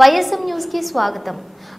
YSM news కి స్వాగతం.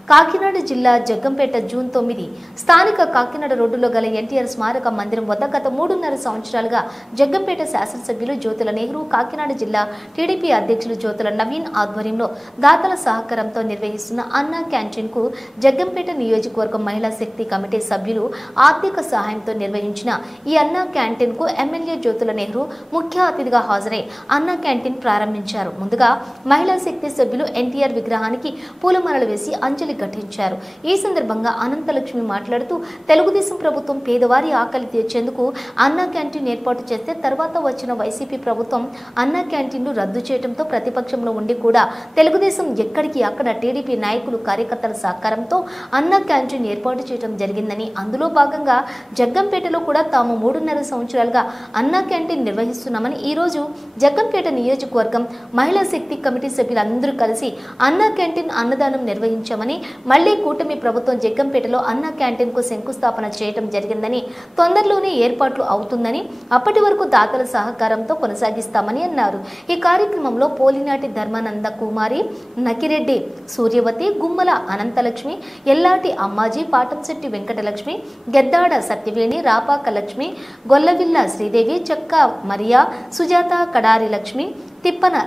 కాకినాడ జిల్లా జగ్గంపేట జూన్ 9 స్థానిక కాకినాడ రోడ్డులో గల ఎన్టీఆర్ స్మారక మందిరం వద్ద గత 3.5 సంవత్సరాలుగా జగ్గంపేట శాసనసభ్యులు జ్యోతుల నెహ్రూ, కాకినాడ జిల్లా టీడీపీ అధ్యక్షులు జ్యోతుల నవీన్ ఆధ్వర్యంలో దాతల సహకారంతో నిర్వహిస్తున్న అన్నా క్యాంటీన్ కు జగ్గంపేట నియోజకవర్గం మహిళా శక్తి కమిటీ సభ్యులు ఆర్థిక సహాయంతో నిర్వహించిన ఈ అన్నా క్యాంటీన్ కు ఎమ్మెల్యే జ్యోతుల నెహ్రూ ముఖ్య అతిథిగా హాజరై అన్నా క్యాంటీన్ ప్రారంభించారు. ముందుగా మహిళా శక్తి సభ్యులు ఎన్టీఆర్ విగ్రహానికి పూలమాలలు వేసి అంజలి ఘటించారు. ఈ సందర్భంగా అనంతలక్ష్మి మాట్లాడుతూ తెలుగుదేశం ప్రభుత్వం పేదవారి ఆకలి తీర్చేందుకు అన్నా క్యాంటీన్ ఏర్పాటు చేస్తే తర్వాత వచ్చిన వైసీపీ ప్రభుత్వం అన్నా క్యాంటీన్ను రద్దు చేయడంతో ప్రతిపక్షంలో ఉండి కూడా తెలుగుదేశం ఎక్కడికి అక్కడ టీడీపీ నాయకులు, కార్యకర్తల సహకారంతో అన్నా క్యాంటీన్ ఏర్పాటు చేయడం జరిగిందని, అందులో భాగంగా జగ్గంపేటలో కూడా తాము 3.5 సంవత్సరాలుగా అన్నా క్యాంటీన్ నిర్వహిస్తున్నామని, ఈ రోజు జగ్గంపేట నియోజకవర్గం మహిళా శక్తి కమిటీ సభ్యులందరూ కలిసి అన్నా క్యాంటీన్ అన్నదానం నిర్వహించామని, మళ్లీ కూటమి ప్రభుత్వం జగ్గంపేటలో అన్నా క్యాంటీన్ కు శంకుస్థాపన చేయడం జరిగిందని, తొందరలోనే ఏర్పాట్లు అవుతుందని, అప్పటి వరకు దాతల సహకారంతో కొనసాగిస్తామని అన్నారు. ఈ కార్యక్రమంలో పోలినాటి ధర్మానంద కుమారి, నకిరెడ్డి సూర్యవతి, గుమ్మల అనంతలక్ష్మి, ఎల్లాటి అమ్మాజీ, పాటంశెట్టి వెంకటలక్ష్మి, గెద్దాడ సత్యవేణి, రాపాక లక్ష్మి, గొల్లవిల్ల శ్రీదేవి, చెక్క మరియా, సుజాత, కడారి లక్ష్మి, తిప్పన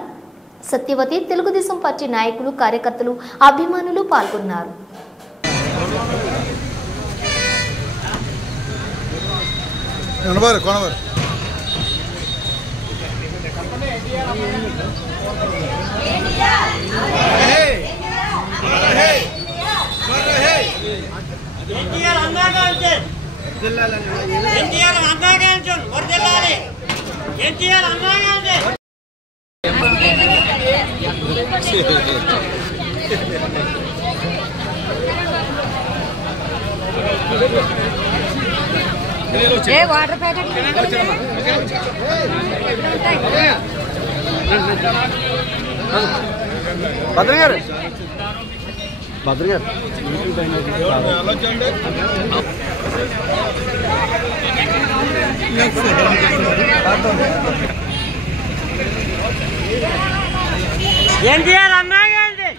సత్యవతి, తెలుగుదేశం పార్టీ నాయకులు, కార్యకర్తలు, అభిమానులు పాల్గొన్నారు. వాటర్ ప్యాకెట్ భద్ర గారు ఎన్టీఆర్ అన్నాగా అండి.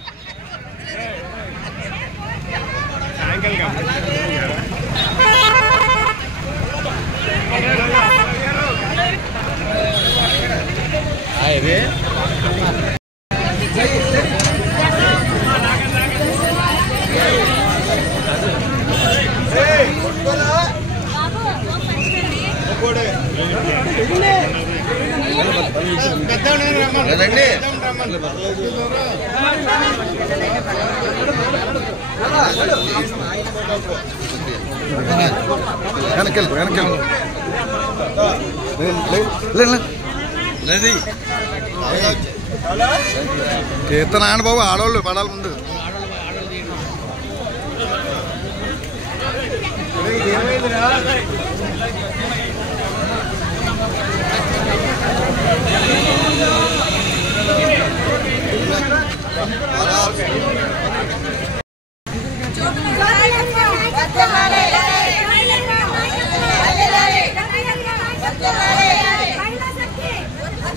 చేతనాయన బాబు ఆడవాళ్ళు పడాలి ముందు.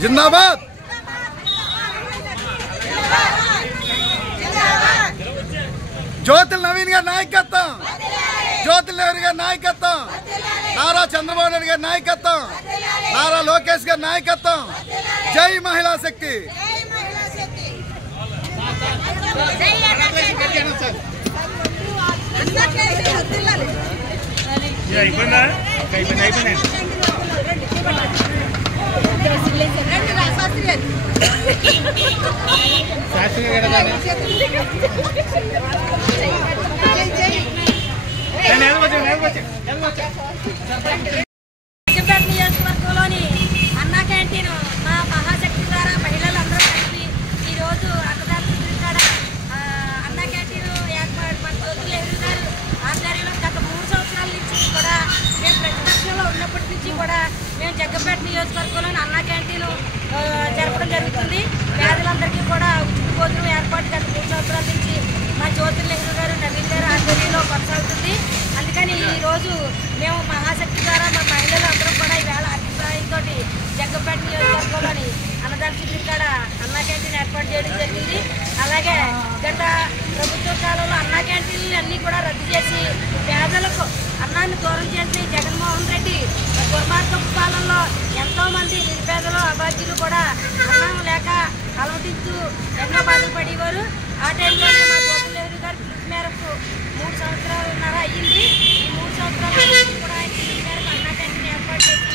జిందాబాద్. జ్యోతుల నవీన్ గారి నాయకత్వం, జ్యోతుల నెహ్రూ గారి నాయకత్వం, నారా చంద్రబాబు నాయుడు గారి నాయకత్వం, నారా లోకేష్ గారి నాయకత్వం. జై మహిళా శక్తి. నియోజకవర్గంలోని అన్నా క్యాంటీన్ మా మహాశక్తి ద్వారా మహిళలందరూ కలిసి ఈరోజు అన్నదాతృ కాడ అన్నా క్యాంటీన్ ఏర్పాటు మన జ్యోతుల నెహ్రూ గారు ఆధ్వర్యంలో గత 3 సంవత్సరాల నుంచి కూడా మేము ప్రతిపక్షంలో ఉన్నప్పటి నుంచి కూడా మేము జగ్గంపేట నియోజకవర్గంలోని అన్నా క్యాంటీన్ జరపడం జరుగుతుంది. పేదలందరికీ కూడా ఉచిత భోజనం ఏర్పాటు గత 3 సంవత్సరాల నుంచి మా జ్యోతుల నెహ్రూ గారు, నవీన్ గారు ఆధ్వర్యంలో కొనసాగుతుంది. అందుకని ఈరోజు మేము మహాశక్తి ద్వారా మా మహిళలు అందరూ కూడా ఈవేళ అభిప్రాయంతో జగ్గంపేట నియోజకవర్గంలోని అన్నదాన కాడ అన్నా క్యాంటీన్ ఏర్పాటు చేయడం జరిగింది. అలాగే గత ప్రభుత్వ కాలంలో అన్నా క్యాంటీన్లు అన్నీ కూడా రద్దు చేసి పేదలకు అన్నాన్ని దూరం చేసి జగన్మోహన్ రెడ్డి దుర్మార్గపు పాలనలో ఎంతోమంది నిరుపేదలు అభాగ్యులు కూడా అన్నం లేక అలవటిస్తూ ఎన్నో బాధలు పడేవారు. ఆ టైంలోనే మా జ్యోతి నెహ్రూ గారి పిలుపు మేరకు 3 సంవత్సరాలున్నర అయ్యింది. ఈ 3 సంవత్సరాల కూడా ఆయన పిలుపు మేరకు అన్నా క్యాంటీన్ ఏర్పాటు చేసి